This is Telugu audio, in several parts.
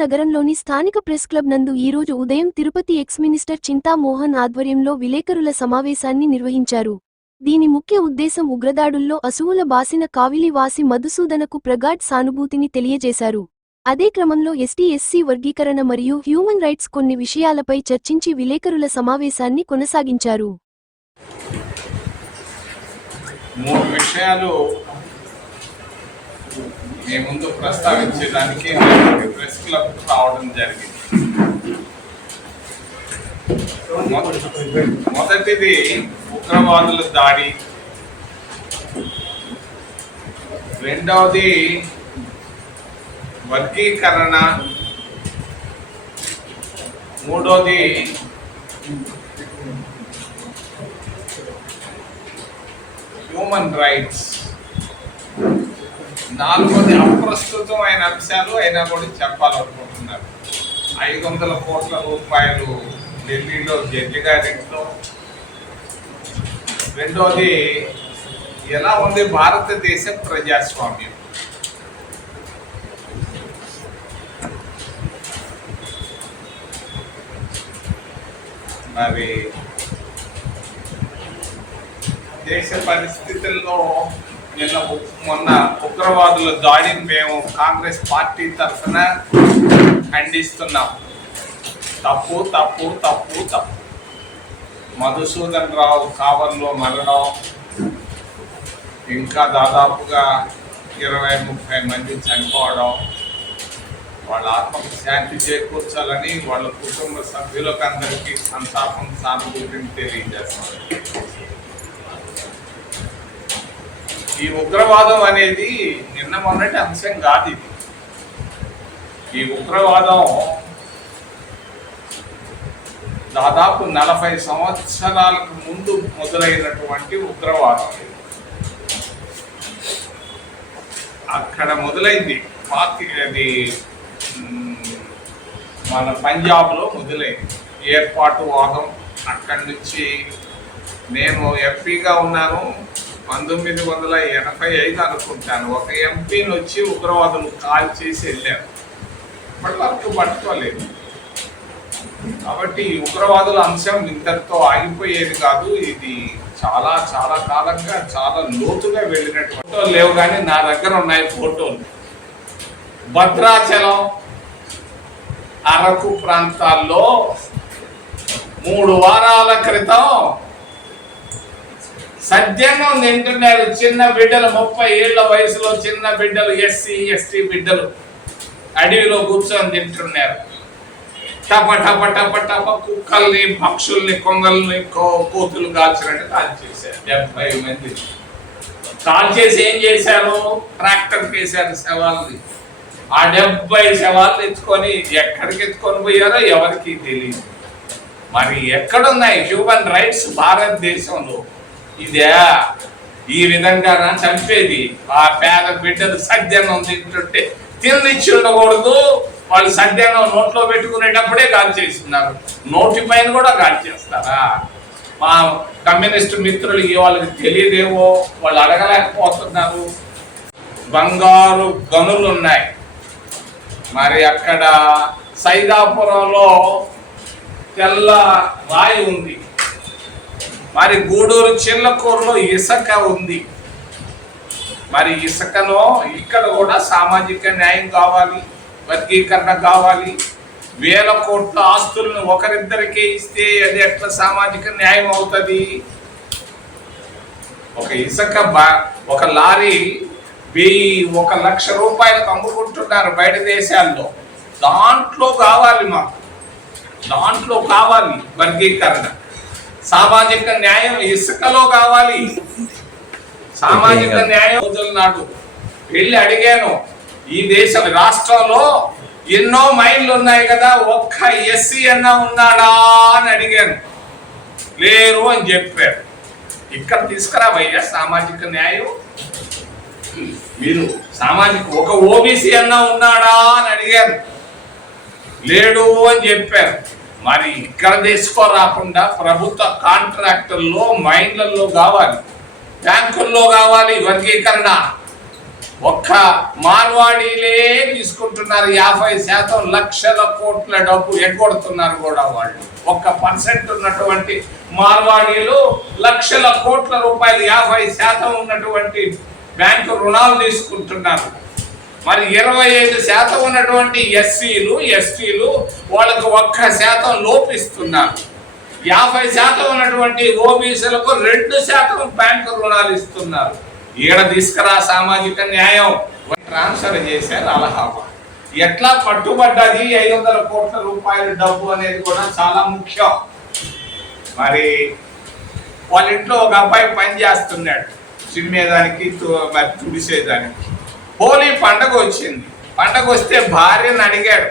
నగరంలోని స్థానిక ప్రెస్ క్లబ్ నందు ఈరోజు ఉదయం తిరుపతి ఎక్స్ మినిస్టర్ చింతామోహన్ ఆధ్వర్యంలో విలేకరుల సమావేశాన్ని నిర్వహించారు. దీని ముఖ్య ఉద్దేశం ఉగ్రదాడుల్లో అసువుల బాసిన కావిలివాసి మధుసూదనకు ప్రగాఢ్ సానుభూతిని తెలియజేశారు. అదే క్రమంలో ఎస్టీఎస్సీ వర్గీకరణ మరియు హ్యూమన్ రైట్స్ కొన్ని విషయాలపై చర్చించి విలేకరుల సమావేశాన్ని కొనసాగించారు. మూడు విషయాలు మీ ముందు ప్రస్తావించడానికి ప్రెస్ క్లబ్ రావడం జరిగింది. మొదటిది ఉగ్రవాదుల దాడి. రెండవది వర్గీకరణ. మూడోది హ్యూమన్ రైట్స్ నాలుగోది అప్రస్తుతమైన అంశాలు అయినా కూడా చెప్పాలనుకుంటున్నారు. ఐదు వందల కోట్ల రూపాయలు ఢిల్లీలో జడ్జి గారింట్లో రెండోది ఎలా ఉంది భారతదేశ ప్రజాస్వామ్యం? మరి దేశ పరిస్థితుల్లో నిన్న మొన్న ఉగ్రవాదుల దాడిని మేము కాంగ్రెస్ పార్టీ తరఫున ఖండిస్తున్నాం. తప్పు తప్పు తప్పు తప్పు. మధుసూదన్ రావు కావల్లో మరణం. ఇంకా దాదాపుగా ఇరవై ముప్పై మంది చనిపోవడం. వాళ్ళ ఆత్మకు శాంతి చేకూర్చాలని వాళ్ళ కుటుంబ సభ్యులకు అందరికీ సంతాపం సానుభూతిని తెలియజేస్తారు ఈ ఉగ్రవాదం అనేది నిన్న మొన్నటి అంశం కాదు ఇది. ఈ ఉగ్రవాదం దాదాపు నలభై సంవత్సరాలకు ముందు మొదలైనటువంటి ఉగ్రవాదం అక్కడ మొదలైంది. పాకి అది మన పంజాబ్లో మొదలైంది. ఏర్పాటు వాదం అక్కడి నుంచి నేను ఎంపీగా ఉన్నాను. పంతొమ్మిది వందల ఎనభై ఐదు అనుకుంటాను. ఒక ఎంపీని వచ్చి ఉగ్రవాదులు కాల్ చేసి వెళ్ళారు. ఇప్పటి వరకు పట్టుకోలేదు. కాబట్టి ఉగ్రవాదుల అంశం ఇంతటితో ఆగిపోయేది కాదు. ఇది చాలా చాలా కాలంగా చాలా లోతుగా వెళ్ళినటువంటి ఫోటోలు లేవు కానీ నా దగ్గర ఉన్నాయి ఫోటోలు. భద్రాచలం అరకు ప్రాంతాల్లో మూడు వారాల క్రితం సద్యంగా తింటున్నారు చిన్న బిడ్డలు ముప్పై ఏళ్ళ వయసులో చిన్న బిడ్డలు ఎస్సీ ఎస్టీ బిడ్డలు అడవిలో కూర్చొని తింటున్నారు. టప టప టప టప కుక్కల్ని పక్షుల్ని కొంగల్ని కోతులు కాల్చినట్టు కాల్ చేశారు. డెబ్బై మంది. కాల్ చేసి ఏం చేశారు? ట్రాక్టర్ వేశారు శవాల్ని. ఆ డెబ్బై శవాలు ఎత్తుకొని ఎక్కడికి ఎత్తుకొని పోయారో ఎవరికి తెలియదు మరి ఎక్కడున్నాయి? హ్యూమన్ రైట్స్ భారతదేశంలో. ఇదే ఈ విధంగా చంపేది? ఆ పేద బిడ్డలు సద్యాన్నం తింటుంటే తిండిచ్చి ఉండకూడదు వాళ్ళు సద్యాన్నం నోట్లో పెట్టుకునేటప్పుడే గాలి చేస్తున్నారు. నోటి పైన కూడా గాలి చేస్తారా? మా కమ్యూనిస్ట్ మిత్రులు వాళ్ళకి తెలియదేమో వాళ్ళు అడగలేకపోతున్నారు. బంగారు గనులు ఉన్నాయి. మరి అక్కడ సైదాపురంలో తెల్ల రాయి ఉంది. మరి గూడూరు చిల్లకూరులో ఇసుక ఉంది. మరి ఇసుకలో ఇక్కడ కూడా సామాజిక న్యాయం కావాలి వర్గీకరణ కావాలి. వేల కోట్ల ఆస్తులను ఒకరిద్దరికే ఇస్తే అది ఎట్లా సామాజిక న్యాయం అవుతుంది? ఒక ఇసుక బా- ఒక లారీ వెయ్యి ఒక లక్ష రూపాయలకు అమ్ముకుంటున్నారు బయట దేశాల్లో. దాంట్లో కావాలి మాకు. దాంట్లో కావాలి వర్గీకరణ. సామాజిక న్యాయం ఇసుకలో కావాలి. సామాజిక న్యాయం రోజుల నాడు. వెళ్ళి అడిగాను ఈ దేశ రాష్ట్రంలో ఎన్నో మైళ్ళు ఉన్నాయి కదా ఒక్క ఎస్సీ అన్న ఉన్నాడా అని అడిగాను. లేరు అని చెప్పారు. ఇక్కడ తీసుకురావయ్యా సామాజిక న్యాయం. మీరు సామాజిక ఒక ఓబీసీ అన్న ఉన్నాడా అని అడిగారు లేడు అని చెప్పారు. మరి ఇక్కడ తీసుకోరాకుండా ప్రభుత్వ కాంట్రాక్టుల్లో మైండ్లలో కావాలి. బ్యాంకుల్లో కావాలి వర్గీకరణ. ఒక్క మార్వాడీలే తీసుకుంటున్నారు. యాభై శాతం లక్షల కోట్ల డబ్బు ఎగ్గొడుతున్నారు కూడా వాళ్ళు. ఒక్క పర్సెంట్ ఉన్నటువంటి మార్వాడీలు లక్షల కోట్ల రూపాయలు యాభై శాతం ఉన్నటువంటి బ్యాంకు రుణాలు తీసుకుంటున్నారు. మరి ఇరవై ఐదు శాతం ఉన్నటువంటి ఎస్సీలు ఎస్టీలు వాళ్ళకు ఒక్క శాతం లోపిస్తున్నారు. యాభై శాతం ఉన్నటువంటి ఓబీసీలకు రెండు శాతం బ్యాంకు రుణాలు ఇస్తున్నారు. ఈడ తీసుకురా సామాజిక న్యాయం. ట్రాన్స్ఫర్ చేశారు అలహాబాద్. ఎట్లా పట్టుబడ్డది ఐదు వందల కోట్ల రూపాయల డబ్బు అనేది కూడా చాలా ముఖ్యం. మరి వాళ్ళ ఇంట్లో ఒక అబ్బాయి పని చేస్తున్నాడు. చిమ్మేదానికి తు- మరి తుడిసేదానికి. హోలీ పండగ వచ్చింది. పండగ వస్తే భార్యను అడిగాడు.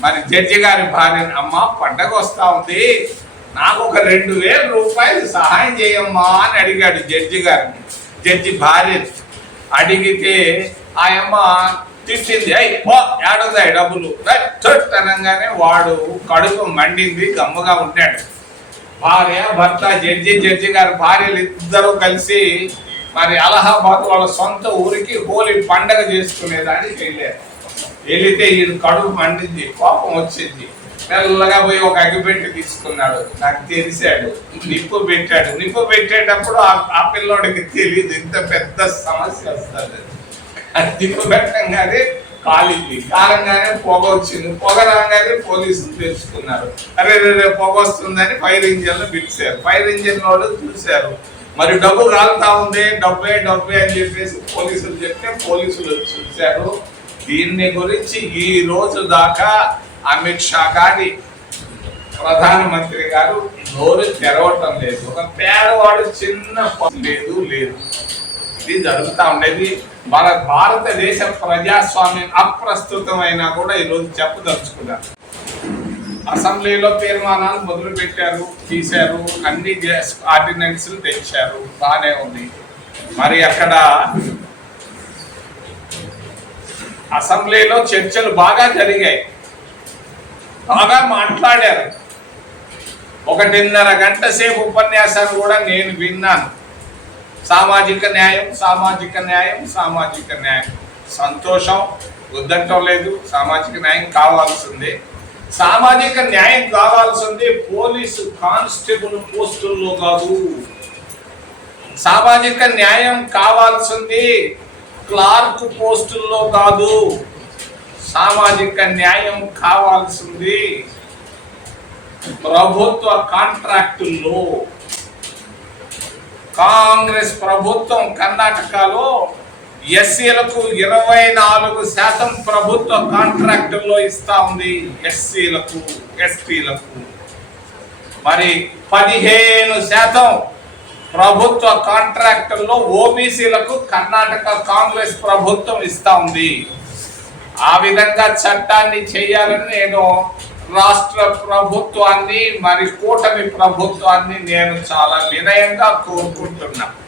మరి జడ్జి గారి భార్యను అమ్మ పండగ వస్తా ఉంది. నాకు ఒక రెండు వేల రూపాయలు సహాయం చేయమ్మా అని అడిగాడు జడ్జి గారిని. జడ్జి భార్య అడిగితే ఆయమ్మ తిట్టింది. అయ్యి పో ఏడుందాయి డబ్బులు. రైట్, అనగానే వాడు కడుపు మండింది గమ్ముగా ఉంటాడు. భార్య భర్త జడ్జి జడ్జి గారి భార్యలు ఇద్దరు కలిసి మరి అలహాబాద్ వాళ్ళ సొంత ఊరికి హోలీ పండగ చేసుకునేదానికి వెళ్ళారు వెళితే ఈయన కడుపు మండింది కోపం వచ్చింది. మెల్లగా పోయి ఒక అగ్గిపెట్టి తీసుకున్నాడు. నాకు తెలిసాడు. నిప్పు పెట్టాడు. నిప్పు పెట్టేటప్పుడు ఆ- ఆ పిల్లోడికి తెలియదు. ఇంత పెద్ద సమస్య వస్తుంది. అది నిప్పు పెట్టంగానే కాలింది. కాలంగానే పొగ వచ్చింది. పొగ రాగానే పోలీసులు తెలుసుకున్నారు. అరే రే పొగ వస్తుందని ఫైర్ ఇంజిన్లు పిలిచారు. ఫైర్ ఇంజిన్ వాళ్ళు చూశారు. మరి డబ్బు రాలుతా ఉంది డబ్బే డబ్బే అని చెప్పేసి పోలీసులు చెప్తే పోలీసులు వచ్చి చూశారు. దీన్ని గురించి ఈ రోజు దాకా అమిత్ షా గారి ప్రధానమంత్రి గారు నోరు తెరవటం లేదు. ఒక పేదవాడు చిన్న పని లేదు లేదు. ఇది జరుగుతూ ఉండేది. మన భారతదేశ ప్రజాస్వామ్యం అప్రస్తుతమైనా కూడా ఈరోజు చెప్పదలుచుకున్నారు. అసెంబ్లీలో తీర్మానాలు మొదలు పెట్టారు తీశారు. అన్ని ఆర్డినెన్స్లు తెచ్చారు. బాగానే ఉంది. మరి అక్కడ అసెంబ్లీలో చర్చలు బాగా జరిగాయి. బాగా మాట్లాడారు. ఒకటిన్నర గంట సేపు ఉపన్యాసాలు కూడా నేను విన్నాను. సామాజిక న్యాయం సామాజిక న్యాయం సామాజిక న్యాయం. సంతోషం వద్దంటం లేదు. సామాజిక న్యాయం కావాల్సిందే. సామాజిక న్యాయం కావాల్సిందే పోలీసు కానిస్టేబుల్ పోస్టుల్లో కాదు. సామాజిక న్యాయం కావాల్సింది క్లార్క్ పోస్టుల్లో కాదు. సామాజిక న్యాయం కావాల్సింది ప్రభుత్వ కాంట్రాక్టుల్లో. కాంగ్రెస్ ప్రభుత్వం కర్ణాటకలో ఎస్సీలకు ఇరవై నాలుగు శాతం ప్రభుత్వ కాంట్రాక్టుల్లో ఇస్తా ఉంది ఎస్సీలకు ఎస్టీలకు. మరి పదిహేను శాతం ప్రభుత్వ కాంట్రాక్టుల్లో ఓబీసీలకు కర్ణాటక కాంగ్రెస్ ప్రభుత్వం ఇస్తా ఉంది. ఆ విధంగా చట్టాన్ని చేయాలని నేను రాష్ట్ర ప్రభుత్వాన్ని మరి కూటమి ప్రభుత్వాన్ని నేను చాలా వినయంగా కోరుకుంటున్నాను